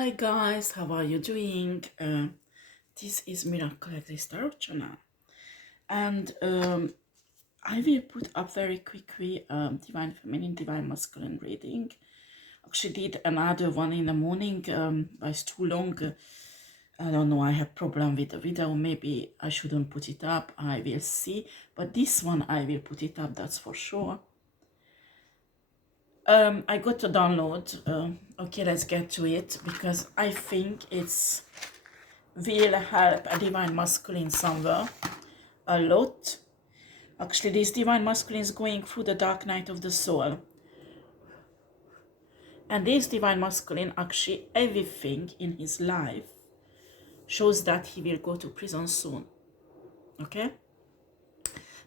Hi guys, how are you doing? This is Miraclexistetarot channel, and I will put up very quickly divine feminine, divine masculine reading. Actually, did another one in the morning, but it's too long. I don't know. I have problem with the video. Maybe I shouldn't put it up. I will see. But this one I will put it up. That's for sure. I got to download. Okay, let's get to it because I think it's will help a divine masculine somewhere a lot. Actually, this divine masculine is going through the dark night of the soul. And this divine masculine, actually, everything in his life shows that he will go to prison soon. Okay?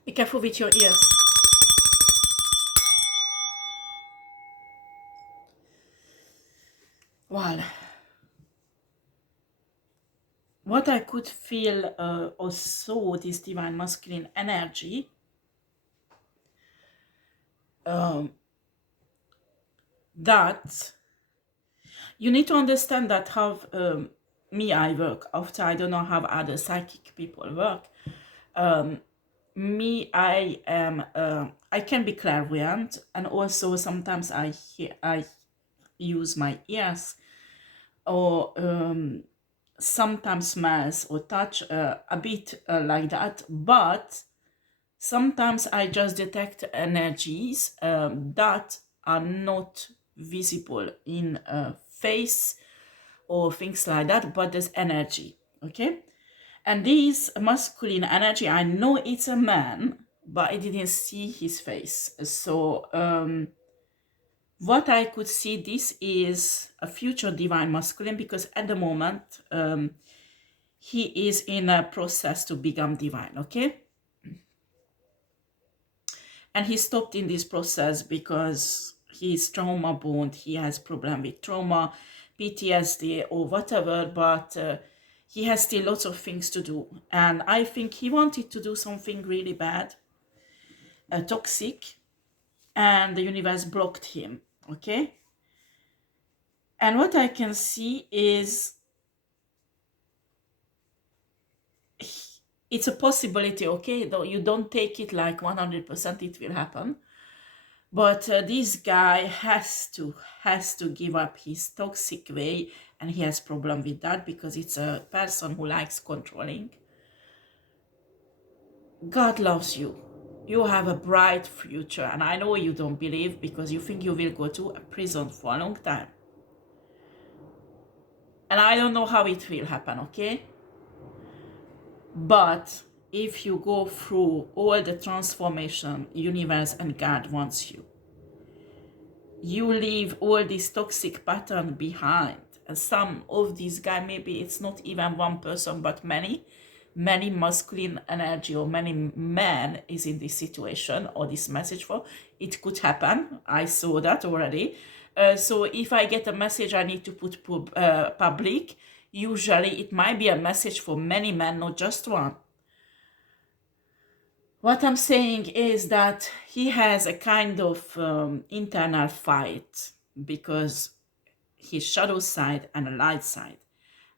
Be careful with your ears. Well, what I could feel or saw this divine masculine energy that you need to understand that how I work. After I don't know how other psychic people work. I am I can be clairvoyant, and also sometimes I use my ears, or sometimes smells or touch a bit like that, but sometimes I just detect energies that are not visible in face or things like that, but there's energy. Okay, and this masculine energy, I know it's a man, but I didn't see his face. So what I could see, this is a future divine masculine, because at the moment he is in a process to become divine. Okay, and he stopped in this process because he's trauma bound. He has problem with trauma, PTSD or whatever, but he has still lots of things to do. And I think he wanted to do something really bad, toxic, and the universe blocked him. Okay, and what I can see is it's a possibility. Okay, though you don't take it like 100% it will happen. But this guy has to give up his toxic way, and he has problem with that because it's a person who likes controlling. God loves you. You have a bright future, and I know you don't believe because you think you will go to a prison for a long time. And I don't know how it will happen, okay? But if you go through all the transformation universe and God wants you, you leave all this toxic pattern behind. And some of these guys, maybe it's not even one person, but many masculine energy or many men is in this situation or this message for. It could happen. I saw that already. So if I get a message I need to put public, usually it might be a message for many men, not just one. What I'm saying is that he has a kind of internal fight because his shadow side and a light side.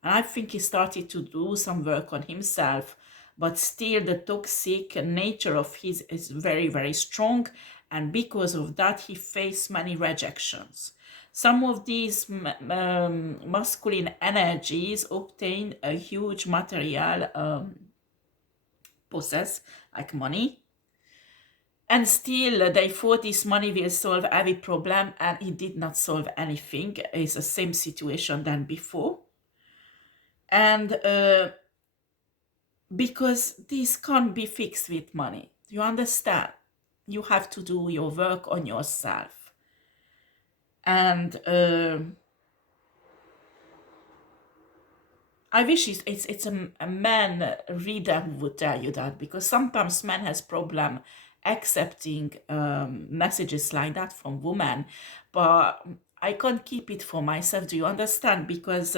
And I think he started to do some work on himself, but still the toxic nature of his is very, very strong. And because of that, he faced many rejections. Some of these masculine energies obtained a huge material possess, like money, and still they thought this money will solve every problem, and it did not solve anything. It's the same situation than before. And because this can't be fixed with money, you understand? You have to do your work on yourself. And I wish it's a man reader who would tell you that, because sometimes man has problem accepting messages like that from women, but I can't keep it for myself. Do you understand? Because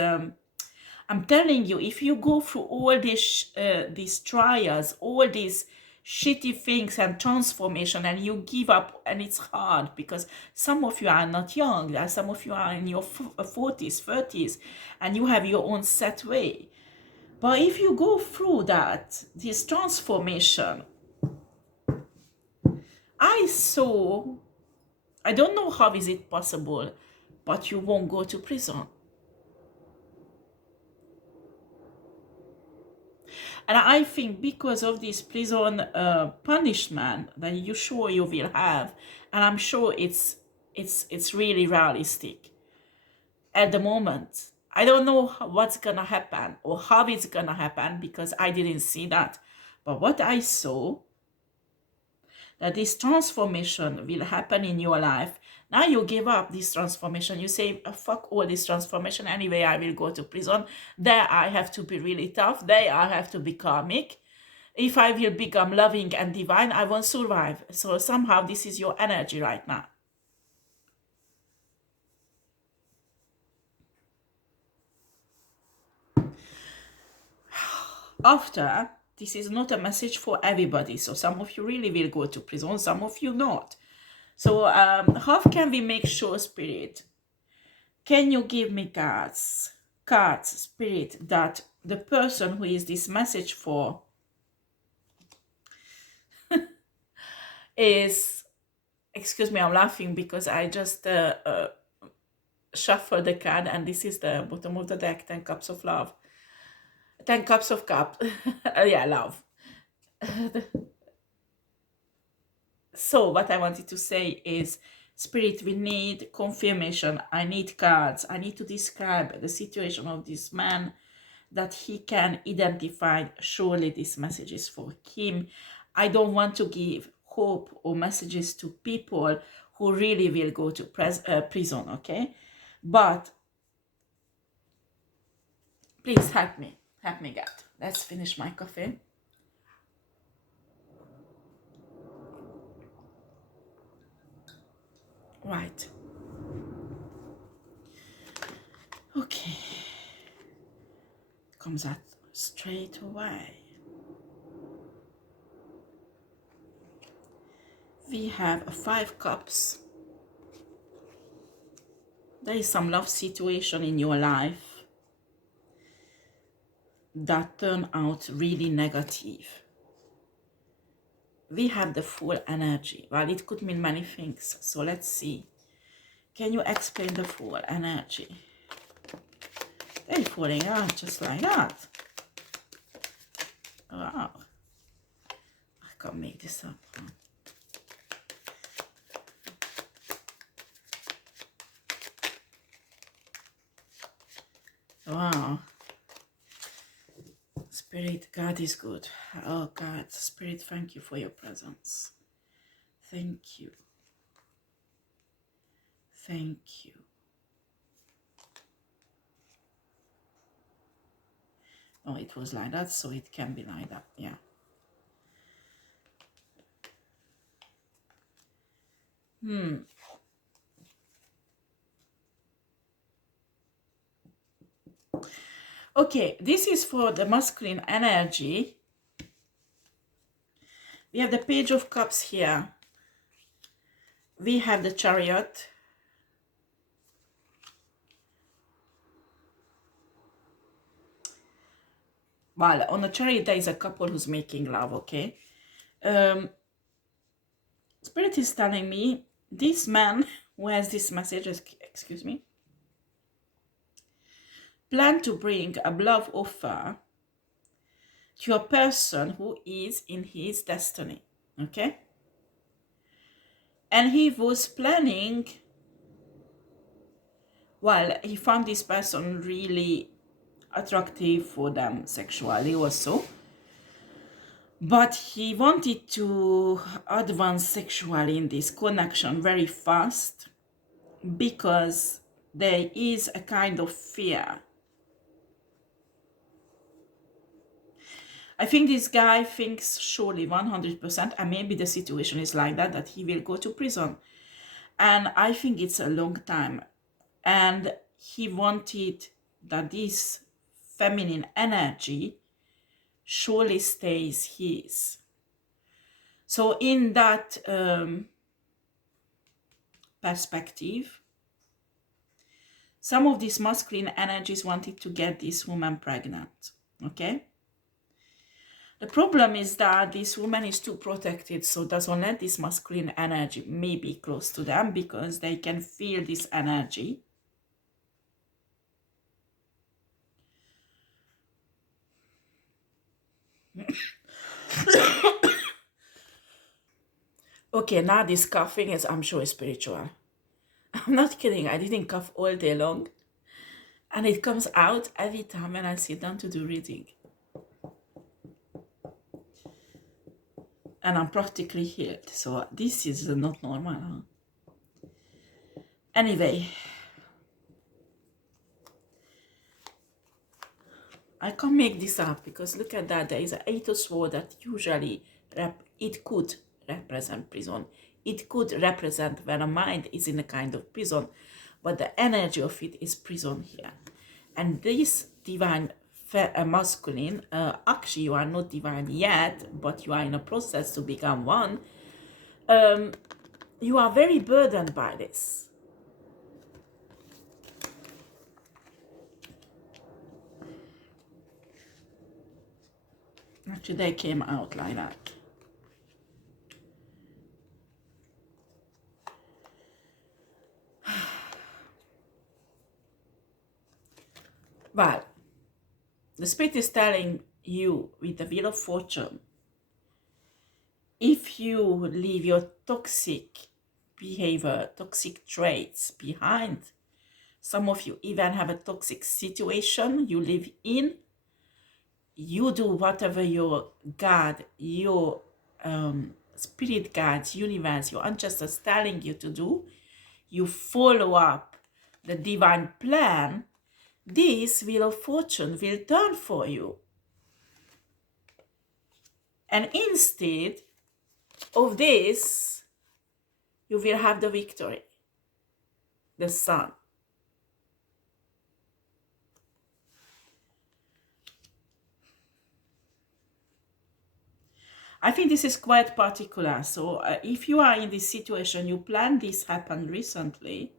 I'm telling you, if you go through all these trials, all these shitty things and transformation, and you give up, and it's hard because some of you are not young, some of you are in your 40s, 30s, and you have your own set way. But if you go through that, this transformation, I don't know how is it possible, but you won't go to prison. And I think because of this prison punishment that you sure you will have, and I'm sure it's really realistic at the moment. I don't know what's gonna happen or how it's gonna happen because I didn't see that. But what I saw, that this transformation will happen in your life. Now you give up this transformation. You say, fuck all this transformation. Anyway, I will go to prison. There I have to be really tough. There I have to be karmic. If I will become loving and divine, I won't survive. So somehow this is your energy right now. After, this is not a message for everybody. So some of you really will go to prison, some of you not. So how can we make sure, Spirit? Can you give me cards, Spirit, that the person who is this message for is, excuse me, I'm laughing because I just shuffled the card and this is the bottom of the deck, 10 cups of love. 10 cups of cup. Yeah, love. So what I wanted to say is, Spirit, we need confirmation. I need cards. I need to describe the situation of this man, that he can identify, surely this message is for him. I don't want to give hope or messages to people who really will go to prison, okay? But please help me, God. Let's finish my coffee. Right. Okay. Comes out straight away. We have 5 cups. There is some love situation in your life that turned out really negative. We have the full energy. Well, it could mean many things. So let's see. Can you explain the full energy? They're falling out just like that. Wow. I can't make this up. Wow. Spirit, God is good. Oh God, Spirit, thank you for your presence. Thank you. Thank you. Oh, it was like that, so it can be like that, yeah. Okay, this is for the masculine energy. We have the Page of Cups here. We have the Chariot. Well, on the Chariot there is a couple who's making love, okay? Spirit is telling me this man who has this message, excuse me, plan to bring a love offer to a person who is in his destiny, okay? And he was planning, well, he found this person really attractive for them sexually also, but he wanted to advance sexually in this connection very fast because there is a kind of fear. I think this guy thinks surely 100%, and maybe the situation is like that, that he will go to prison. And I think it's a long time. And he wanted that this feminine energy surely stays his. So in that perspective, some of these masculine energies wanted to get this woman pregnant, okay? The problem is that this woman is too protected, so doesn't let this masculine energy maybe close to them because they can feel this energy. Okay, now this coughing is, I'm sure, spiritual. I'm not kidding, I didn't cough all day long. And it comes out every time when I sit down to do reading. And I'm practically healed. So this is not normal, huh? Anyway, I can't make this up because look at that. There is an Eight of Swords that usually it could represent prison. It could represent when a mind is in a kind of prison, but the energy of it is prison here. And this divine masculine, actually you are not divine yet, but you are in a process to become one. You are very burdened by this. Actually, they came out like that. Well, the spirit is telling you with the Wheel of Fortune, if you leave your toxic behavior, toxic traits behind, some of you even have a toxic situation you live in, you do whatever your God, your spirit guides, universe, your ancestors telling you to do, you follow up the divine plan, this Wheel of Fortune will turn for you. And instead of this, you will have the victory, the sun. I think this is quite particular. So if you are in this situation, you plan this happened recently.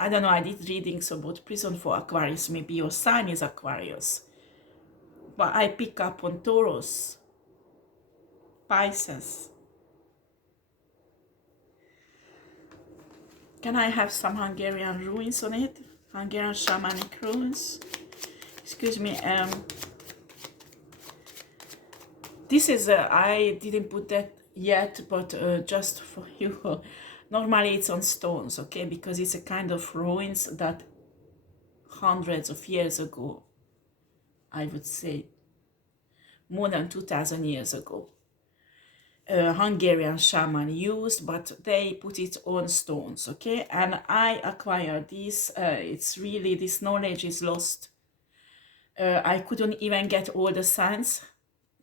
I don't know, I did readings about prison for Aquarius. Maybe your sign is Aquarius. But I pick up on Taurus, Pisces. Can I have some Hungarian ruins on it? Hungarian shamanic ruins? Excuse me. This is, I didn't put that yet, but just for you. Normally it's on stones, okay? Because it's a kind of ruins that hundreds of years ago, I would say, more than 2,000 years ago, Hungarian shaman used, but they put it on stones, okay? And I acquired this. It's really, this knowledge is lost. I couldn't even get all the signs.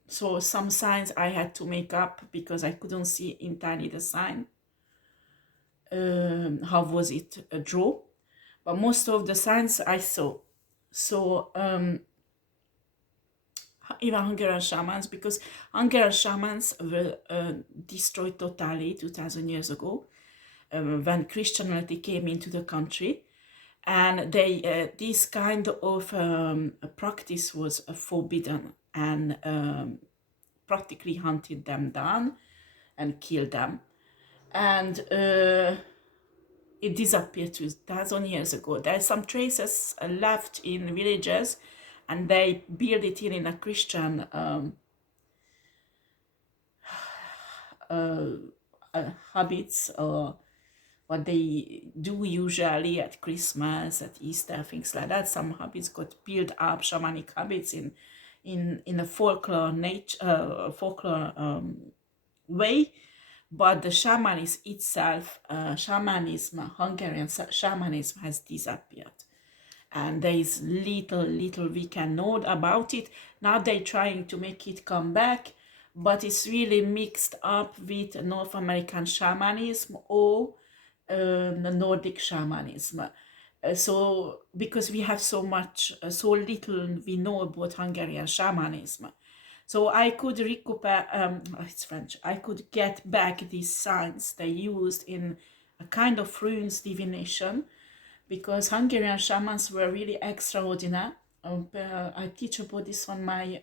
So some signs I had to make up because I couldn't see entirely the sign. How was it draw? But most of the signs I saw. So even Hungarian shamans, because Hungarian shamans were destroyed totally 2,000 years ago when Christianity came into the country, and they this kind of practice was forbidden and practically hunted them down and killed them, and it disappeared 2,000 years ago. There are some traces left in villages, and they build it in a Christian habits, or what they do usually at Christmas, at Easter, things like that. Some habits got built up, shamanic habits in a folklore way. But the shamanism itself, Hungarian shamanism has disappeared. And there is little we can know about it. Now they're trying to make it come back, but it's really mixed up with North American shamanism or the Nordic shamanism. So because we have so little we know about Hungarian shamanism, So I could recuperate, it's French, I could get back these signs they used in a kind of runes divination, because Hungarian shamans were really extraordinary. I teach about this on my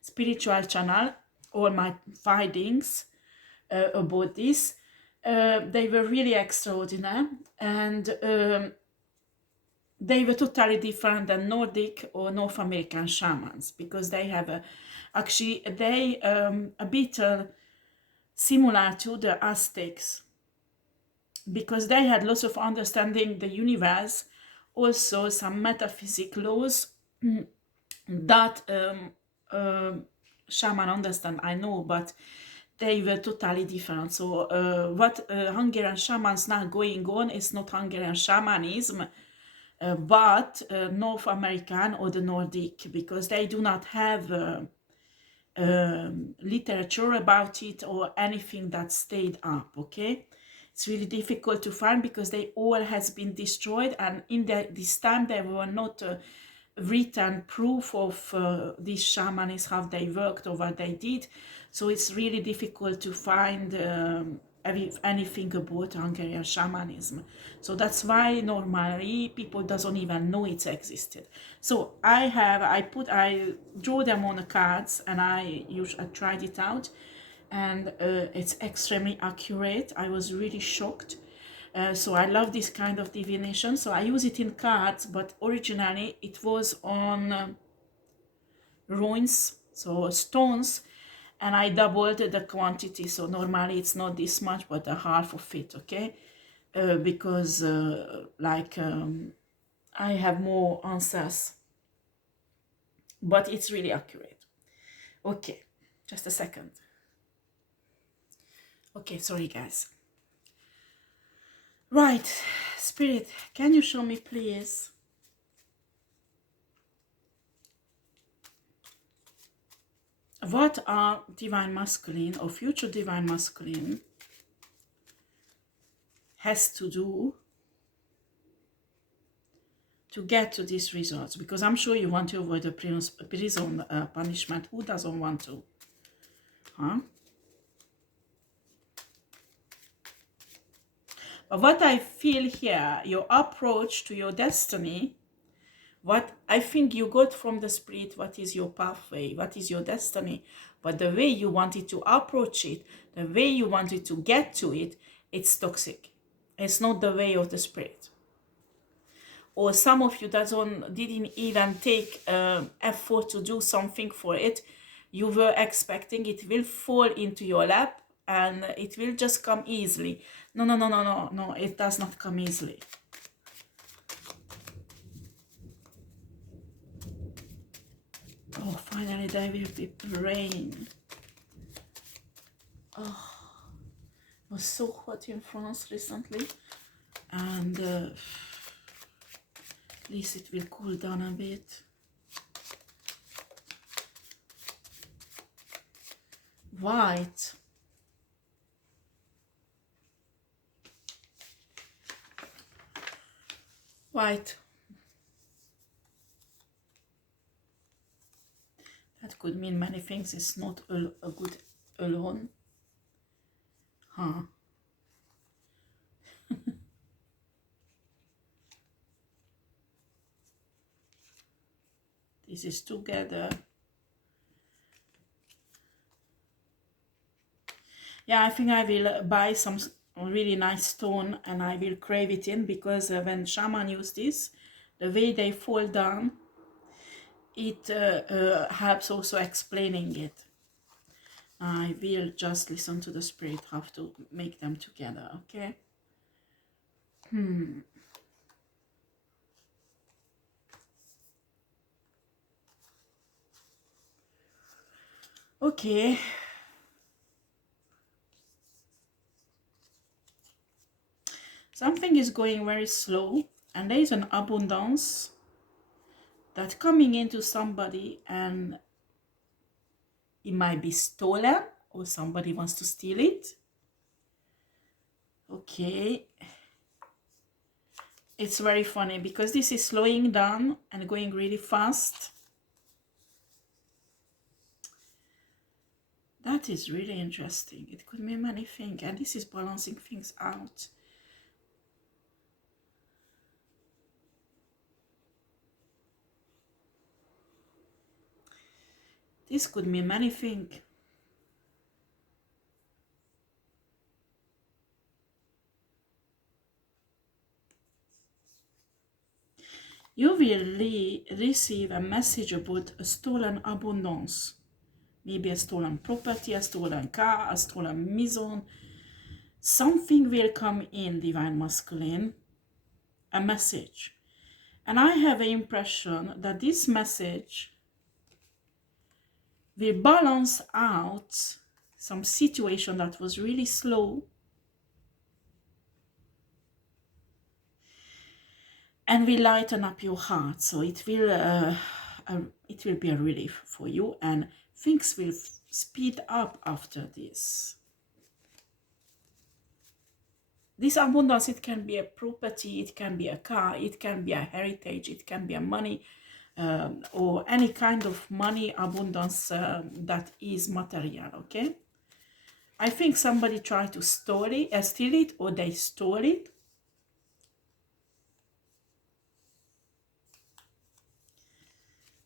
spiritual channel, all my findings about this. They were really extraordinary, and they were totally different than Nordic or North American shamans, because they have actually they a bit similar to the Aztecs, because they had lots of understanding the universe, also some metaphysic laws that shaman understand, I know, but they were totally different. So what Hungarian shamans now going on is not Hungarian shamanism, but North American or the Nordic, because they do not have literature about it or anything that stayed up. Okay, it's really difficult to find because they all has been destroyed, and in this time there were not written proof of these shamans, how they worked or what they did. So it's really difficult to find anything about Hungarian shamanism. So that's why normally people doesn't even know it existed. So I draw them on the cards, and I tried it out, and it's extremely accurate. I was really shocked. So I love this kind of divination. So I use it in cards, but originally it was on ruins, so stones, and I doubled the quantity. So normally it's not this much, but a half of it, okay? Because I have more answers, but it's really accurate. Okay, just a second. Okay, sorry guys. Right, Spirit, can you show me please what are divine masculine or future divine masculine has to do to get to these results? Because I'm sure you want to avoid the prison punishment. Who doesn't want to? Huh? But what I feel here, your approach to your destiny, what I think you got from the Spirit, what is your pathway, what is your destiny, but the way you wanted to approach it, the way you wanted to get to it, it's toxic. It's not the way of the Spirit. Or some of you didn't even take effort to do something for it. You were expecting it will fall into your lap and it will just come easily. No, no, no, no, no, no, it does not come easily. Oh, finally there will be rain. Oh, it was so hot in France recently, and at least it will cool down a bit. White. White. That could mean many things. It's not a good alone. Huh. This is together. Yeah, I think I will buy some really nice stone and I will crave it in, because when shaman use this, the way they fall down, it helps also explaining it. I will just listen to the Spirit how to make them together, okay? Okay. Something is going very slow, and there is an abundance that coming into somebody, and it might be stolen or somebody wants to steal it. Okay. It's very funny because this is slowing down and going really fast. That is really interesting. It could mean many things, and this is balancing things out. This could mean many things. You will receive a message about a stolen abundance. Maybe a stolen property, a stolen car, a stolen maison. Something will come in, Divine Masculine. A message. And I have an impression that this message will balance out some situation that was really slow, and will lighten up your heart. So it will be a relief for you, and things will speed up after this. This abundance, it can be a property, it can be a car, it can be a heritage, it can be a money, or any kind of money abundance that is material, okay? I think somebody tried to steal it, or they stole it.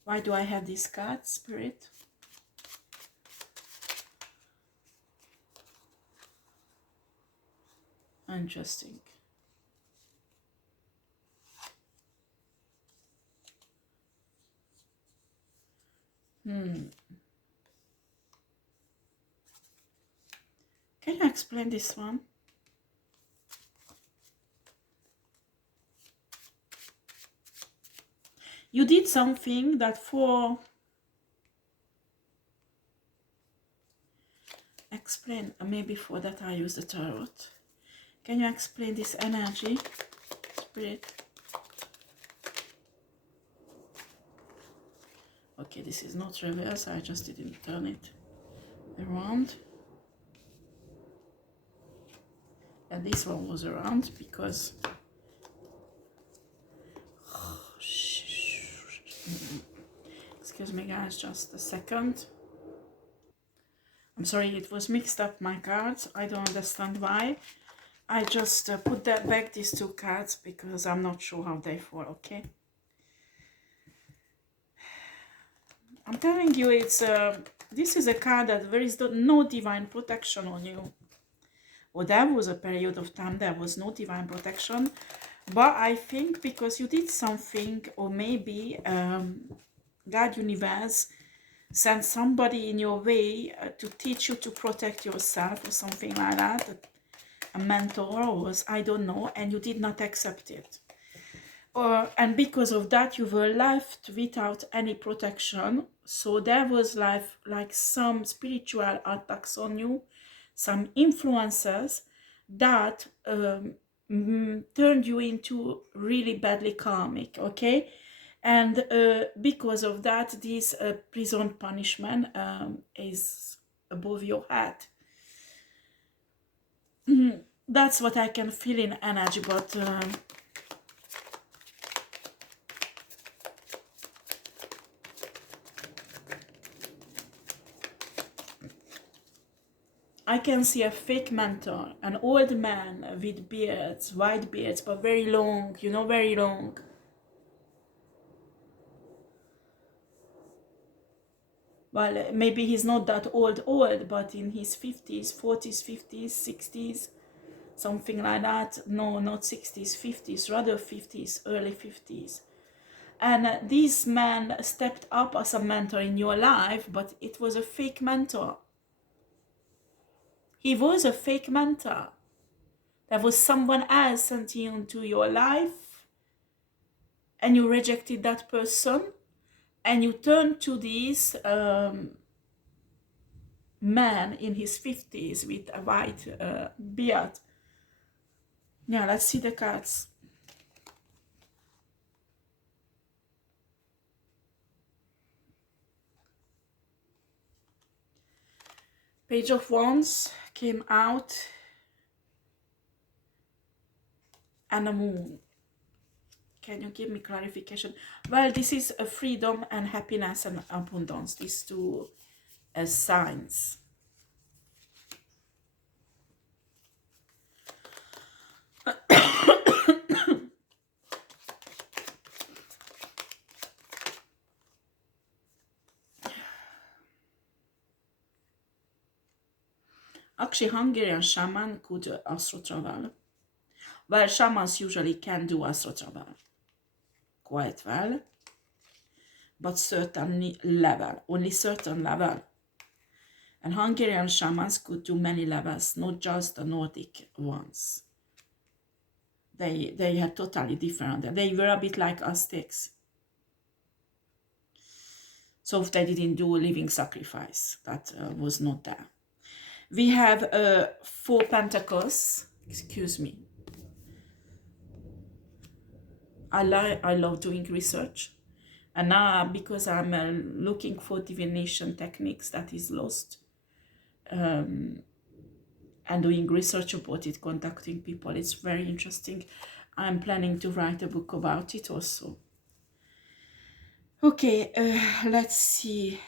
Why do I have this card, Spirit? Interesting. Can you explain this one? You did something that for... Explain, maybe for that I use the tarot. Can you explain this energy, Spirit? Okay, this is not reverse, I just didn't turn it around. And this one was around because... Excuse me guys, just a second. I'm sorry, it was mixed up, my cards. I don't understand why. I just put that back, these two cards, because I'm not sure how they fall, okay? I'm telling you, it's this is a card that there is no divine protection on you. Or there was a period of time there was no divine protection. But I think because you did something, or maybe God, universe, sent somebody in your way to teach you to protect yourself or something like that. A mentor, or I don't know, and you did not accept it. And because of that, you were left without any protection. So there was like some spiritual attacks on you, some influences that turned you into really badly karmic, okay? And because of that, this prison punishment is above your head. That's what I can feel in energy, but I can see a fake mentor, an old man with beards, white beards, but very long, you know, very long. Well, maybe he's not that old, but in his 50s, 40s, 50s, 60s, something like that. No, not 60s, 50s, rather 50s, early 50s. And this man stepped up as a mentor in your life, but it was a fake mentor. He was a fake mentor. There was someone else sent into your life, and you rejected that person, and you turned to this man in his 50s with a white beard. Yeah, let's see the cards. Page of Wands came out, and a moon. Can you give me clarification? Well, this is a freedom and happiness and abundance, these two signs. actually Hungarian shaman could astral travel. Well, shamans usually can do astral travel quite well, but certainly level, only certain level. And Hungarian shamans could do many levels, not just the Nordic ones. They had totally different. They were a bit like Aztecs. So they didn't do living sacrifice. That was not there. We have 4 pentacles. Excuse me. I love doing research. And now, because I'm looking for divination techniques that is lost, and doing research about it, contacting people, it's very interesting. I'm planning to write a book about it also. Okay, let's see.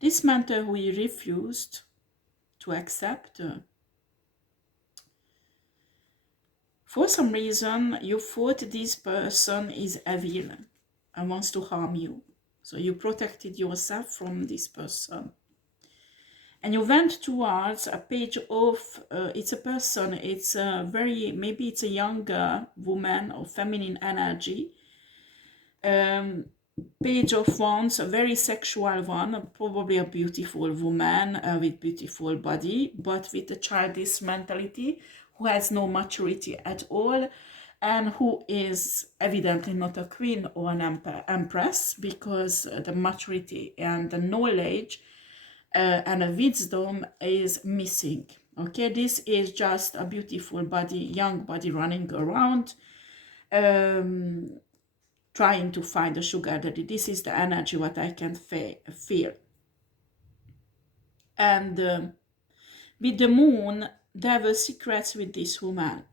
This mentor who refused to accept, for some reason you thought this person is evil and wants to harm you. So you protected yourself from this person. And you went towards a page of, it's a person, it's a very, maybe it's a younger woman or feminine energy. Page of Wands, a very sexual one, probably a beautiful woman with beautiful body, but with a childish mentality, who has no maturity at all, and who is evidently not a queen or an empress, because the maturity and the knowledge and a wisdom is missing. Okay, this is just a beautiful body, young body running around, trying to find a sugar daddy. This is the energy what I can feel. And with the moon, there were secrets with this woman.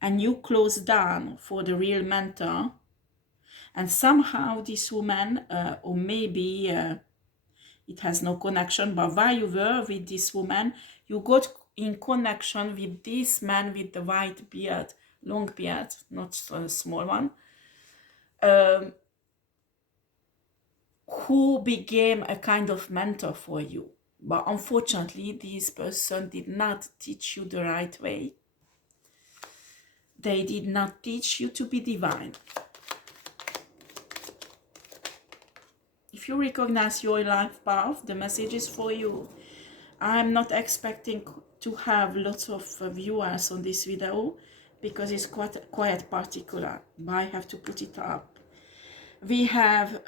And you close down for the real mentor. And somehow this woman, or maybe it has no connection, but while you were with this woman, you got in connection with this man with the white beard, long beard, not a small one, who became a kind of mentor for you. But unfortunately, this person did not teach you the right way. They did not teach you to be divine. If you recognize your life path, the message is for you. I'm not expecting to have lots of viewers on this video because it's quite particular, but I have to put it up. We have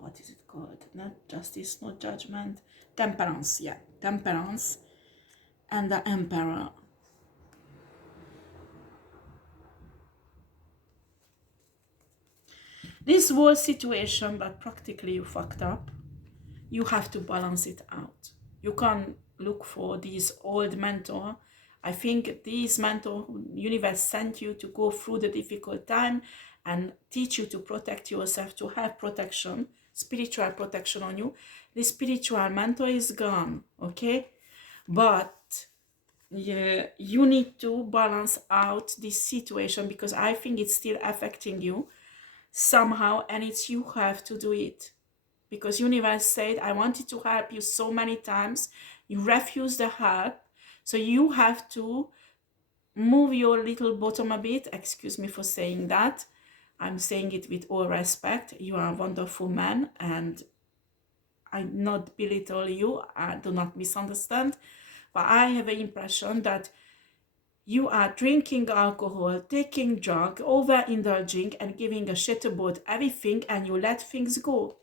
what is it called? Not justice, not judgment. Temperance, yeah. Temperance and the Emperor. This whole situation that practically you fucked up, you have to balance it out. You can't look for this old mentor. I think this mentor, universe sent you to go through the difficult time and teach you to protect yourself, to have protection, spiritual protection on you. The spiritual mentor is gone, okay? But yeah, you need to balance out this situation because I think it's still affecting you somehow, and it's you have to do it. Because universe said, I wanted to help you so many times, you refused the help, so you have to move your little bottom a bit. Excuse me for saying that. I'm saying it with all respect. You are a wonderful man, and I not belittle you. I do not misunderstand. But I have an impression that you are drinking alcohol, taking drug, overindulging, and giving a shit about everything, and you let things go.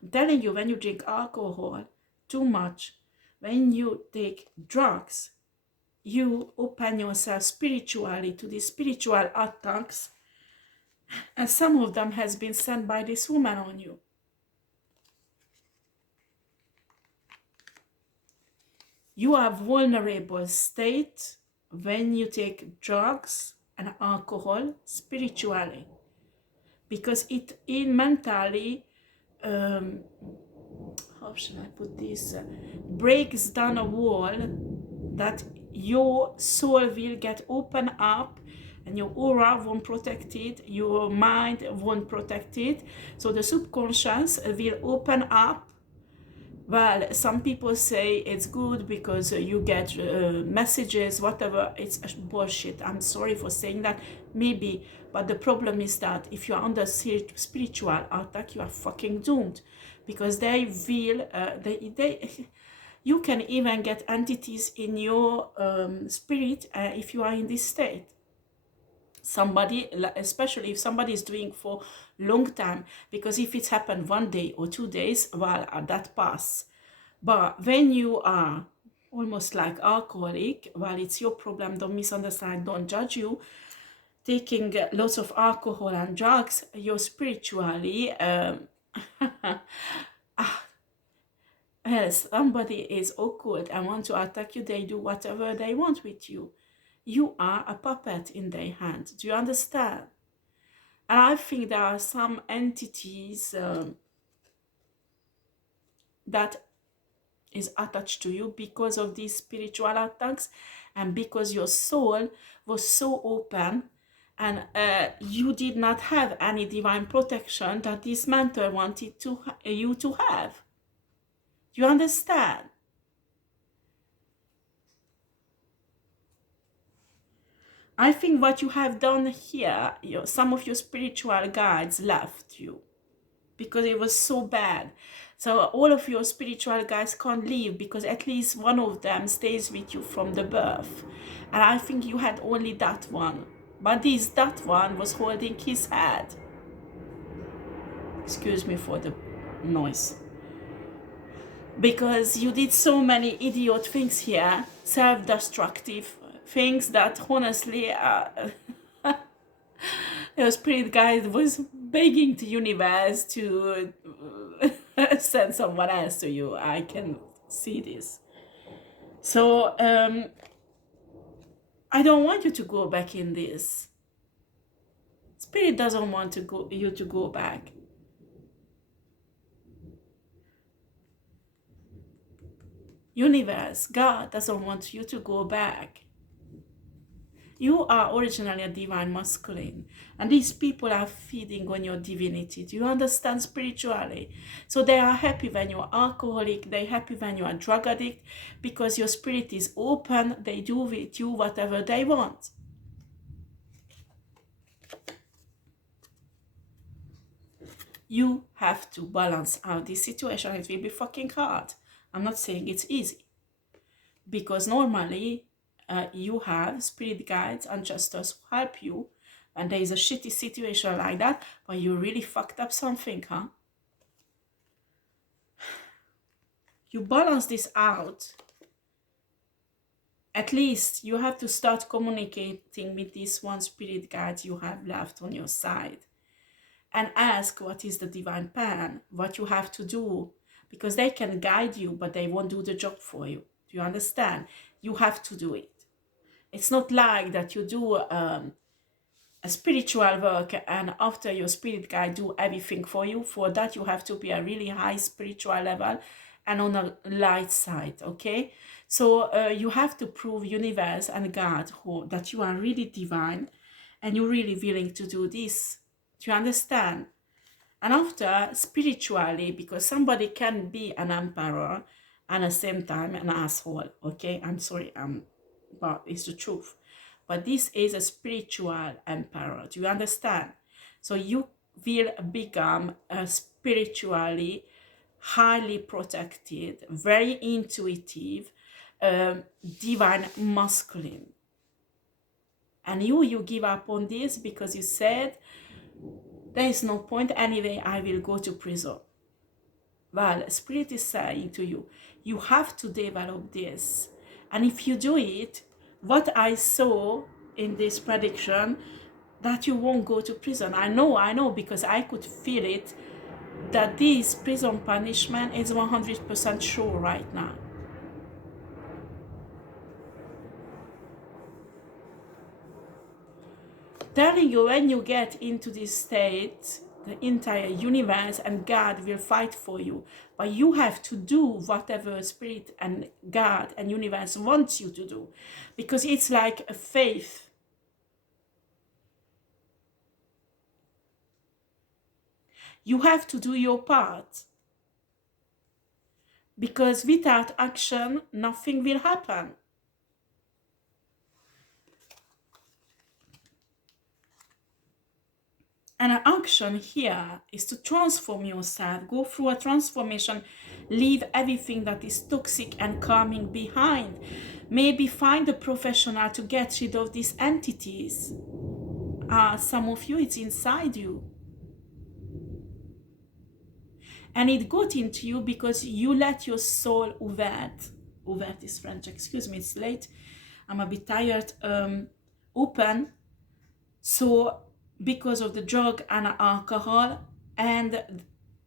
I'm telling you, when you drink alcohol too much, when you take drugs, you open yourself spiritually to the spiritual attacks, and some of them has been sent by this woman on you. You are vulnerable state when you take drugs and alcohol spiritually. because it in mentally, um, how should I put this, breaks down a wall that your soul will get open up, and your aura won't protect it, your mind won't protect it, so the subconscious will open up. Well, some people say it's good because you get messages, whatever. It's bullshit. I'm sorry for saying that, maybe. But the problem is that if you're under spiritual attack, you are fucking doomed. Because they will, you can even get entities in your spirit if you are in this state. Somebody, especially if somebody is doing for long time, because if it's happened 1 day or 2 days, well, that pass. But when you are almost like alcoholic, well, it's your problem, don't misunderstand, don't judge you, taking lots of alcohol and drugs, you're spiritually somebody is awkward and want to attack you, they do whatever they want with you. You are a puppet in their hand. Do you understand? And I think there are some entities that is attached to you because of these spiritual attacks, and because your soul was so open, and you did not have any divine protection that this mentor wanted to you to have. Do you understand? I think what you have done here, some of your spiritual guides left you because it was so bad. So all of your spiritual guides can't leave because at least one of them stays with you from the birth. And I think you had only that one. But that one was holding his head. Excuse me for the noise. Because you did so many idiot things here, self-destructive things that honestly your spirit guide was begging the universe to send someone else to you. I can see this. So I don't want you to go back in this. Spirit doesn't want you to go back. Universe, God doesn't want you to go back. You are originally a divine masculine, and these people are feeding on your divinity. Do you understand spiritually? So they are happy when you're alcoholic, they're happy when you're a drug addict, because your spirit is open, they do with you whatever they want. You have to balance out this situation. It will be fucking hard. I'm not saying it's easy, because normally you have spirit guides, ancestors who help you when there is a shitty situation like that, but you really fucked up something, huh? You balance this out. At least you have to start communicating with this one spirit guide you have left on your side, and ask what is the divine plan, what you have to do, because they can guide you, but they won't do the job for you. Do you understand? You have to do it. It's not like that you do a spiritual work and after your spirit guide do everything for you. For that you have to be a really high spiritual level and on a light side, okay? So you have to prove universe and God that you are really divine and you're really willing to do this. Do you understand? And after, spiritually, because somebody can be an emperor and at the same time an asshole, okay? I'm sorry, but it's the truth. But this is a spiritual emperor. Do you understand? So you will become a spiritually highly protected, very intuitive, divine masculine. And you give up on this because you said, there is no point anyway, I will go to prison. Well, Spirit is saying to you, you have to develop this. And if you do it, what I saw in this prediction, that you won't go to prison. I know, because I could feel it, that this prison punishment is 100% sure right now. telling you, when you get into this state, the entire universe and God will fight for you. But you have to do whatever Spirit and God and universe wants you to do. Because it's like a faith. You have to do your part. Because without action, nothing will happen. And an action here is to transform yourself, go through a transformation, leave everything that is toxic and calming behind. Maybe find a professional to get rid of these entities. Some of you, it's inside you. And it got into you because you let your soul ouvert is French, excuse me, it's late, I'm a bit tired, open. So because of the drug and alcohol, and at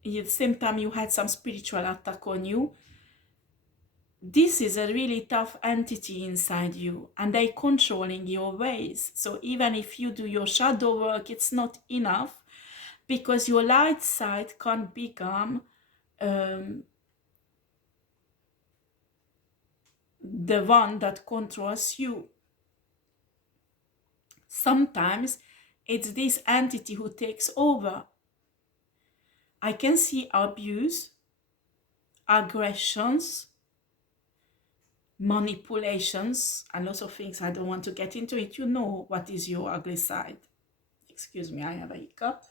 the same time you had some spiritual attack on you, this is a really tough entity inside you, and they controlling your ways. So even if you do your shadow work, it's not enough, because your light side can't become the one that controls you. Sometimes it's this entity who takes over. I can see abuse, aggressions, manipulations, and lots of things. I don't want to get into it. You know what is your ugly side. Excuse me, I have a hiccup.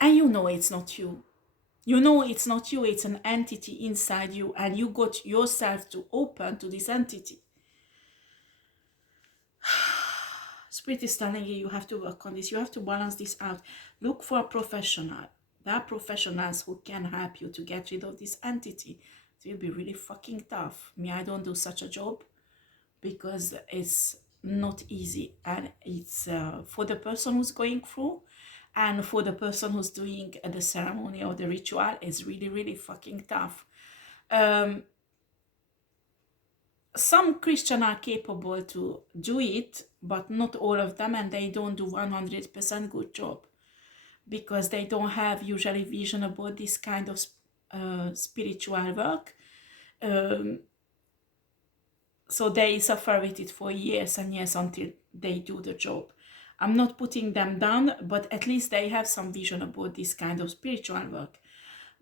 And you know it's not you. You know it's not you, it's an entity inside you, and you got yourself to open to this entity. Spirit is telling you, you have to work on this. You have to balance this out. Look for a professional. There are professionals who can help you to get rid of this entity. It will be really fucking tough. Me, I don't do such a job because it's not easy. And it's for the person who's going through, and for the person who's doing the ceremony or the ritual, it's really, really fucking tough. Some Christians are capable to do it, but not all of them, and they don't do 100% good job because they don't have usually vision about this kind of spiritual work. So they suffer with it for years and years until they do the job. I'm not putting them down, but at least they have some vision about this kind of spiritual work.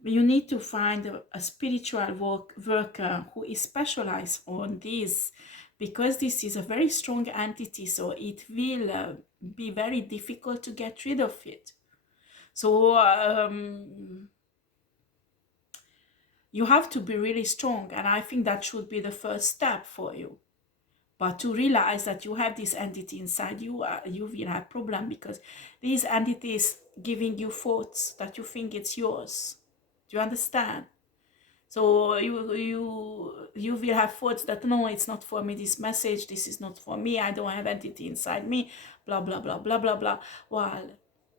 You need to find a spiritual worker who is specialized on this, because this is a very strong entity, so it will be very difficult to get rid of it. So you have to be really strong, and I think that should be the first step for you. But to realize that you have this entity inside you, you will have problem, because these entities giving you thoughts that you think it's yours. Do you understand? So you will have thoughts that, no, it's not for me, this message, this is not for me, I don't have entity inside me, blah, blah, blah, blah, blah, blah. Well,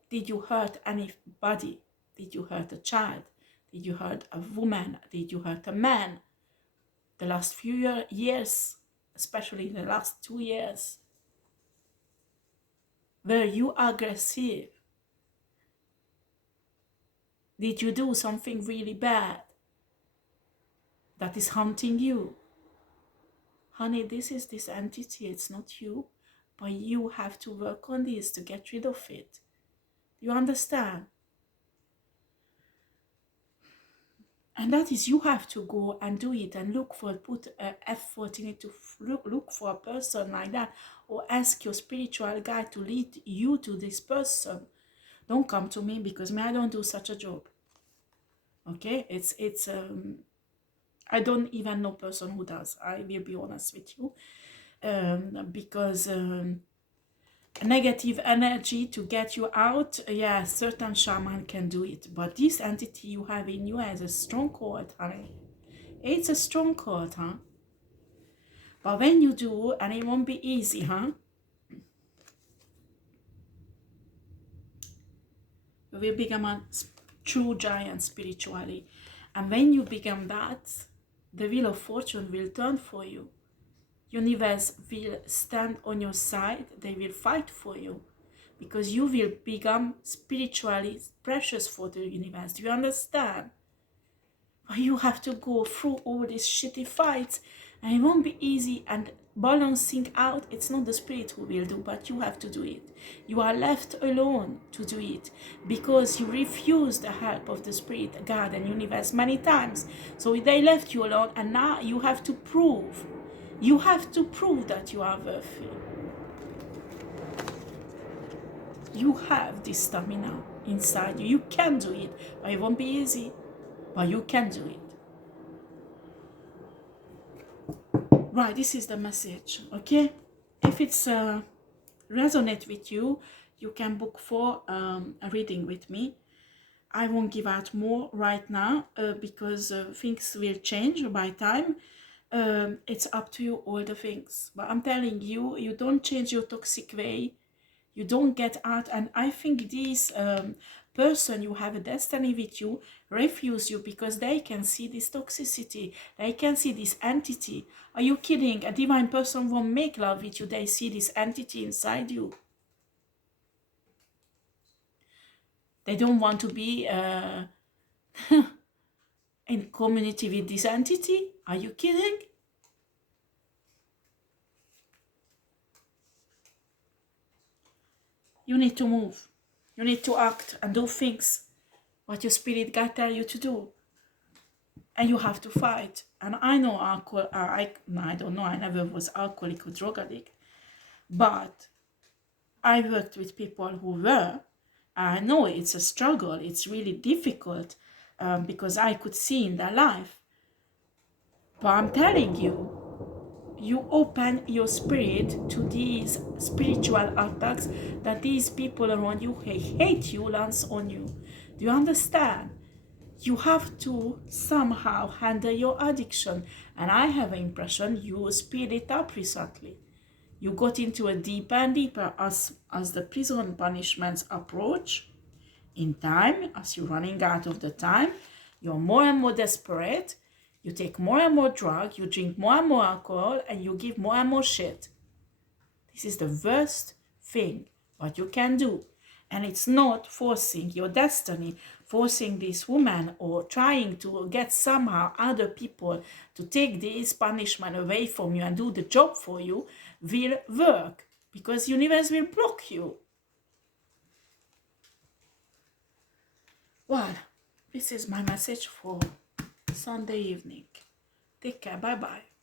did you hurt anybody? Did you hurt a child? Did you hurt a woman? Did you hurt a man? The last few years, especially the last 2 years, were you aggressive? Did you do something really bad that is haunting you? Honey, this is this entity, it's not you, but you have to work on this to get rid of it. You understand? And that is, you have to go and do it and put effort in it to look for a person like that, or ask your spiritual guide to lead you to this person. Don't come to me, because I don't do such a job. Okay, it's I don't even know person who does. I will be honest with you, because negative energy to get you out, yeah, certain shaman can do it, but this entity you have in you has a stronghold, honey. It's a stronghold, huh? But when you do, and it won't be easy, huh? You will become a true giant spiritually. And when you become that, the wheel of fortune will turn for you. Universe will stand on your side. They will fight for you, because you will become spiritually precious for the universe. Do you understand? But you have to go through all these shitty fights, and it won't be easy. And balancing out, it's not the spirit who will do, but you have to do it. You are left alone to do it, because you refused the help of the spirit, God and universe many times. So they left you alone, and now you have to prove. You have to prove that you are worthy. You have this stamina inside you. You can do it, but it won't be easy, but you can do it. Right, this is the message, okay? If it's resonate with you, you can book for a reading with me. I won't give out more right now because things will change by time. It's up to you, all the things. But I'm telling you, you don't change your toxic way. You don't get out. And I think this person you have a destiny with you refuse you because they can see this toxicity. They can see this entity. Are you kidding? A divine person won't make love with you. They see this entity inside you. They don't want to be in community with this entity. Are you kidding? You need to move. You need to act and do things what your spirit God tell you to do. And you have to fight. And I know alcohol, I don't know, I never was alcoholic or drug addict. But I worked with people who were. I know it's a struggle. It's really difficult because I could see in their life. But I'm telling you, you open your spirit to these spiritual attacks that these people around you hate you, lance on you. Do you understand? You have to somehow handle your addiction. And I have an impression you speed it up recently. You got into a deeper and deeper as the prison punishments approach. In time, as you're running out of the time, you're more and more desperate. You take more and more drug, you drink more and more alcohol, and you give more and more shit. This is the worst thing what you can do. And it's not forcing your destiny, forcing this woman or trying to get somehow other people to take this punishment away from you and do the job for you will work, because universe will block you. Well, this is my message for Sunday evening. Take care. Bye-bye.